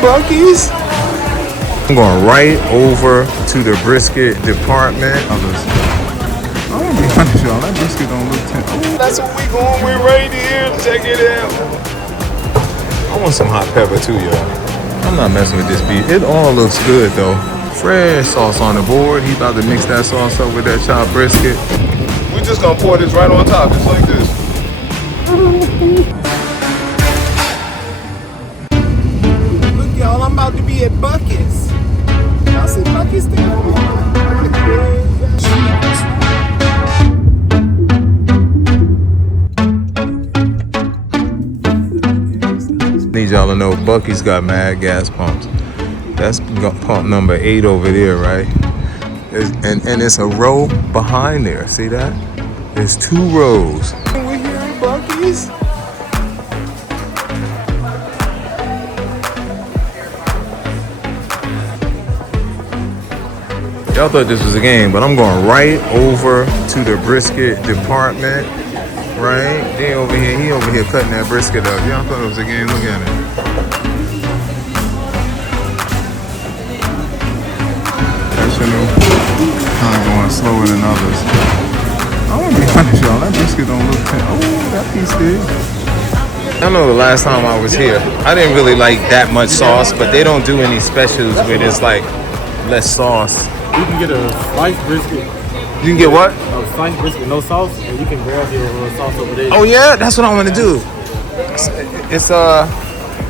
Buc-ee's? I'm going right over to the brisket department. I'm gonna be honest, y'all. That brisket don't look tempting. Oh, that's what we going with right here. Check it out. I want some hot pepper too, y'all. I'm not messing with this beef. It all looks good though. Fresh sauce on the board. He about to mix that sauce up with that chopped brisket. We just gonna pour this right on top, just like this. Look, y'all, I'm about to be at Buc-ee's. Y'all see Buc-ee's thing over here? Need y'all to know Buc-ee's got mad gas pumps. That's pump number 8 over there, right? And it's a row behind there. See that? There's 2 rows. We're here at Buc-ee's. Y'all thought this was a game, but I'm going right over to the brisket department. Right? He over here cutting that brisket up. Y'all thought it was a game. Look at it. Kind of going slower than others. I want to be honest, y'all. That brisket don't look tempting. Oh, that piece did. I know the last time I was here, I didn't really like that much sauce, but they don't do any specials where there's like less sauce. You can get a sliced brisket. You can get what? A sliced brisket, no sauce, and you can grab your sauce over there. Oh yeah, that's what I want to do. It's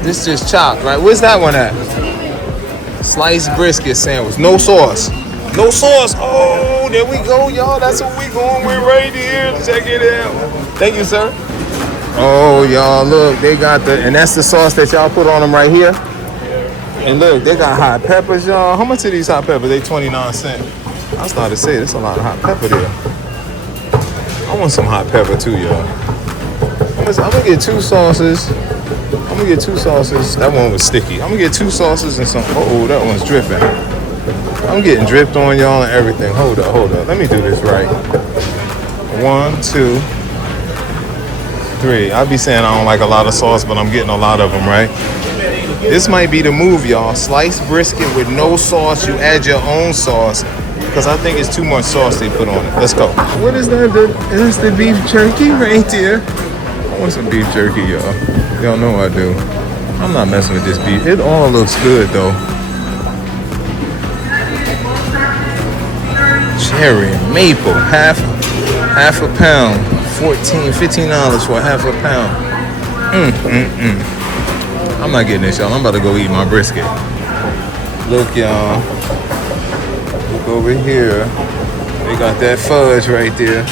this just chopped, right? Where's that one at? Sliced brisket sandwich, no sauce. No sauce. Oh, there we go, y'all. That's what we going with right here. Check it out. Thank you, sir. Oh, y'all, look, they got and that's the sauce that y'all put on them right here. And look, they got hot peppers, y'all. How much are these hot peppers? They 29 cents. I started to say, there's a lot of hot pepper there. I want some hot pepper too, y'all. I'm gonna get 2 sauces. That one was sticky. I'm gonna get 2 sauces and some. Oh, that one's dripping. I'm getting dripped on y'all and everything. Hold up. Let me do this right. 1, 2, 3. I'll be saying I don't like a lot of sauce, but I'm getting a lot of them, right? This might be the move, y'all. Sliced brisket with no sauce. You add your own sauce, because I think it's too much sauce they put on it. Let's go. What is that? Is the beef jerky right there? I want some beef jerky, y'all. Y'all know I do. I'm not messing with this beef. It all looks good, though. Cherry and maple, half a pound. $15 for a half a pound. I'm not getting this, y'all. I'm about to go eat my brisket. Look, y'all. Look over here. They got that fudge right there.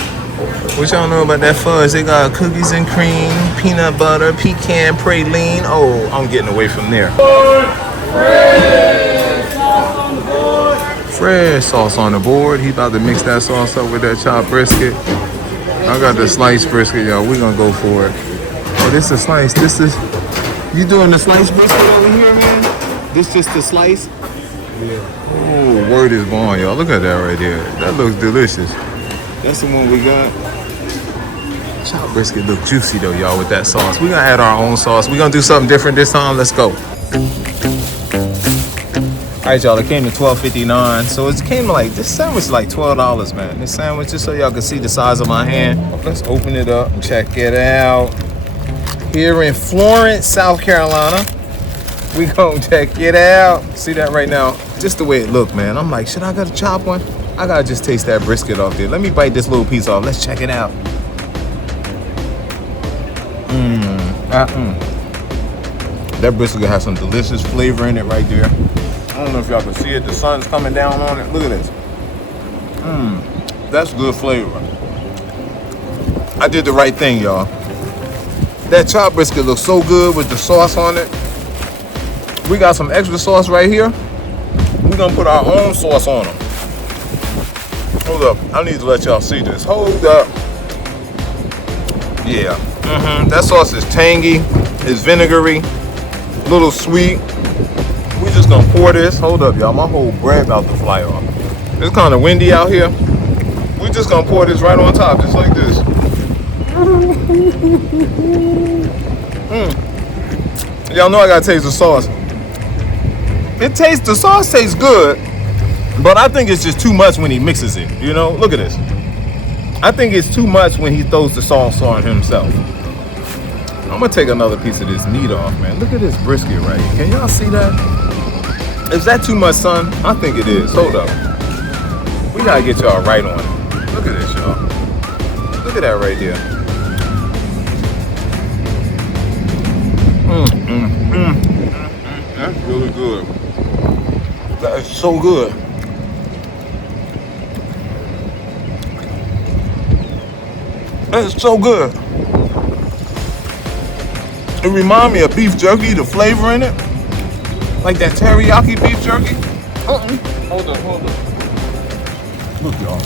What y'all know about that fudge? They got cookies and cream, peanut butter, pecan praline. Oh, I'm getting away from there. Fresh sauce on the board. He about to mix that sauce up with that chopped brisket. I got the sliced brisket, y'all. We're gonna go for it. Oh, this is slice. This is. You doing the sliced brisket over here, man? This just the slice? Yeah. Oh, word is born, y'all. Look at that right there. That looks delicious. That's the one we got. Chopped brisket look juicy though, y'all, with that sauce. We're gonna add our own sauce. We're gonna do something different this time. Let's go. All right, y'all, it came to $12.59. So it came to like, this sandwich is like $12, man. This sandwich, just so y'all can see the size of my hand. Let's open it up and check it out. Here in Florence, South Carolina. We gonna check it out. See that right now? Just the way it look, man. I'm like, should I gotta chop one? I gotta just taste that brisket off there. Let me bite this little piece off. Let's check it out. That brisket has some delicious flavor in it right there. I don't know if y'all can see it. The sun's coming down on it. Look at this. That's good flavor. I did the right thing, y'all. That chopped brisket looks so good with the sauce on it. We got some extra sauce right here. We're gonna put our own sauce on them. Hold up, I need to let y'all see this. Hold up. Yeah, that sauce is tangy, it's vinegary, a little sweet. We just gonna pour this. Hold up, y'all, my whole bread about to fly off. It's kind of windy out here. We just gonna pour this right on top, just like this. Y'all know I gotta taste the sauce. The sauce tastes good, but I think it's just too much when he mixes it. You know, look at this. I think it's too much when he throws the sauce on himself. I'm gonna take another piece of this meat off, man. Look at this brisket right here. Can y'all see that? Is that too much, son? I think it is. Hold up. We gotta get y'all right on it. Look at this, y'all. Look at that right there. That's really good. That is so good. That is so good. It reminds me of beef jerky, the flavor in it. Like that teriyaki beef jerky. Hold up. Look, y'all.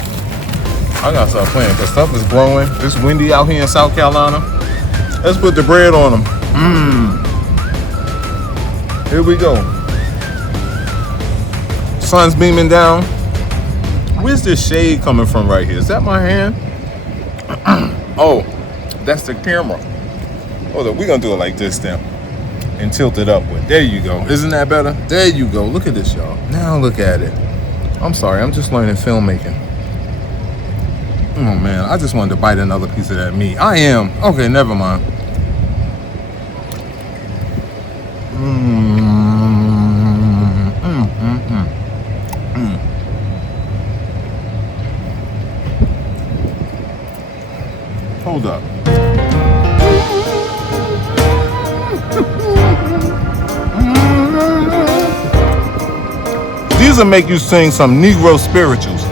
I gotta stop playing because stuff is blowing. It's windy out here in South Carolina. Let's put the bread on them. Here we go. Sun's beaming down. Where's this shade coming from right here? Is that my hand? Oh, that's the camera. Hold up, we're gonna do it like this then. And tilt it upward. There you go. Isn't that better? There you go. Look at this, y'all. Now look at it. I'm sorry, I'm just learning filmmaking. Oh man, I just wanted to bite another piece of that meat. I am. Okay, never mind. Hold up. These will make you sing some Negro spirituals.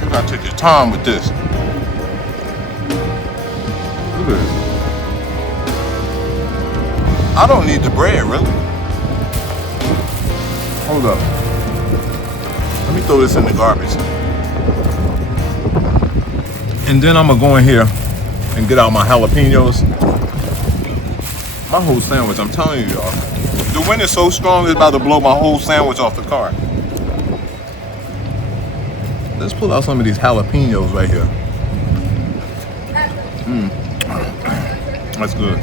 You gotta take your time with this. Look at this. I don't need the bread, really. Hold up. Let me throw this in the garbage. And then I'm gonna go in here and get out my jalapeños. My whole sandwich, I'm telling you, y'all. The wind is so strong, it's about to blow my whole sandwich off the car. Let's pull out some of these jalapeños right here. That's good.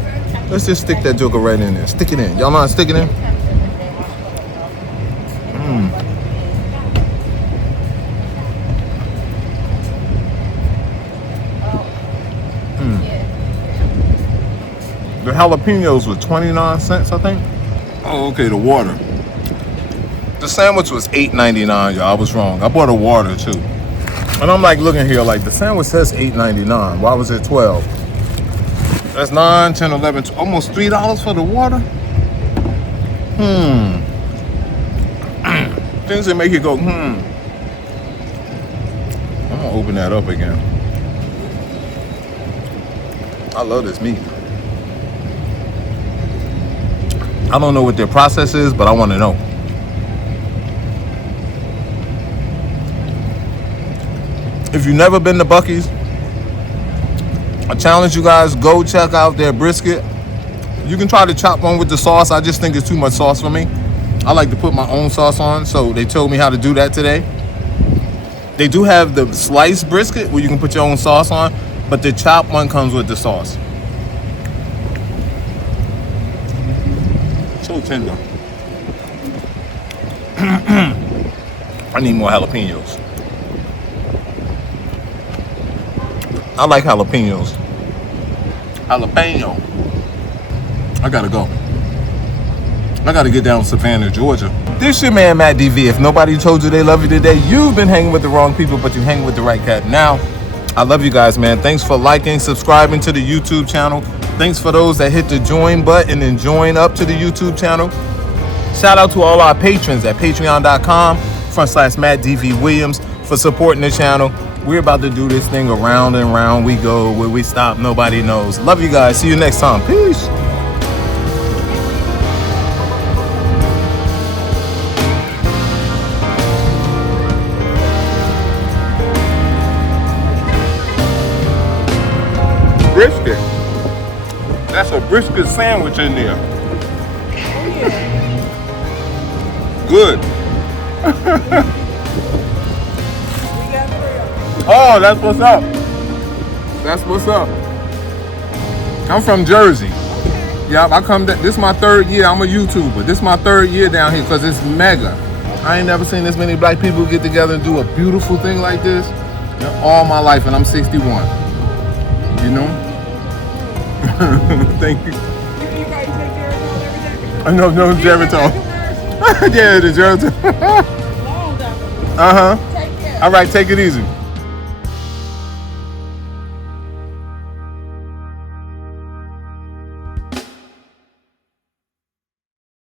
Let's just stick that joker right in there. Stick it in. Y'all know how to stick it in? The jalapenos were 29 cents, I think. Oh, okay, the water. The sandwich was $8.99, y'all. I was wrong. I bought a water too. And I'm like looking here, like the sandwich says $8.99. Why was it 12? That's 9, 10, 11, almost $3 for the water. Things that make you go, I'm gonna open that up again. I love this meat. I don't know what their process is, but I want to know. If you've never been to Buc-ee's, I challenge you guys, go check out their brisket. You can try to chop one with the sauce. I just think it's too much sauce for me. I like to put my own sauce on, so they told me how to do that today. They do have the sliced brisket where you can put your own sauce on, but the chopped one comes with the sauce. So tender. I need more jalapenos. I like jalapenos. Jalapeno. I gotta go. I gotta get down to Savannah, Georgia. This your man, Matt DV. If nobody told you they love you today, you've been hanging with the wrong people, but you hang with the right cat. Now, I love you guys, man. Thanks for liking, subscribing to the YouTube channel. Thanks for those that hit the join button and join up to the YouTube channel. Shout out to all our patrons at patreon.com/Matt DV Williams for supporting the channel. We're about to do this thing around and round we go. Where we stop, nobody knows. Love you guys. See you next time. Peace. Brisket. That's a brisket sandwich in there. good. Oh, that's what's up. That's what's up. I'm from Jersey. Yeah, I come. This is my 3rd year. I'm a YouTuber. This is my 3rd year down here because it's mega. I ain't never seen this many black people get together and do a beautiful thing like this in all my life, and I'm 61. You know? Thank you. You guys take Geritol every day? I know, no, Geritol. Yeah, the Geritol. Long time. Uh-huh. Take care. All right, take it easy.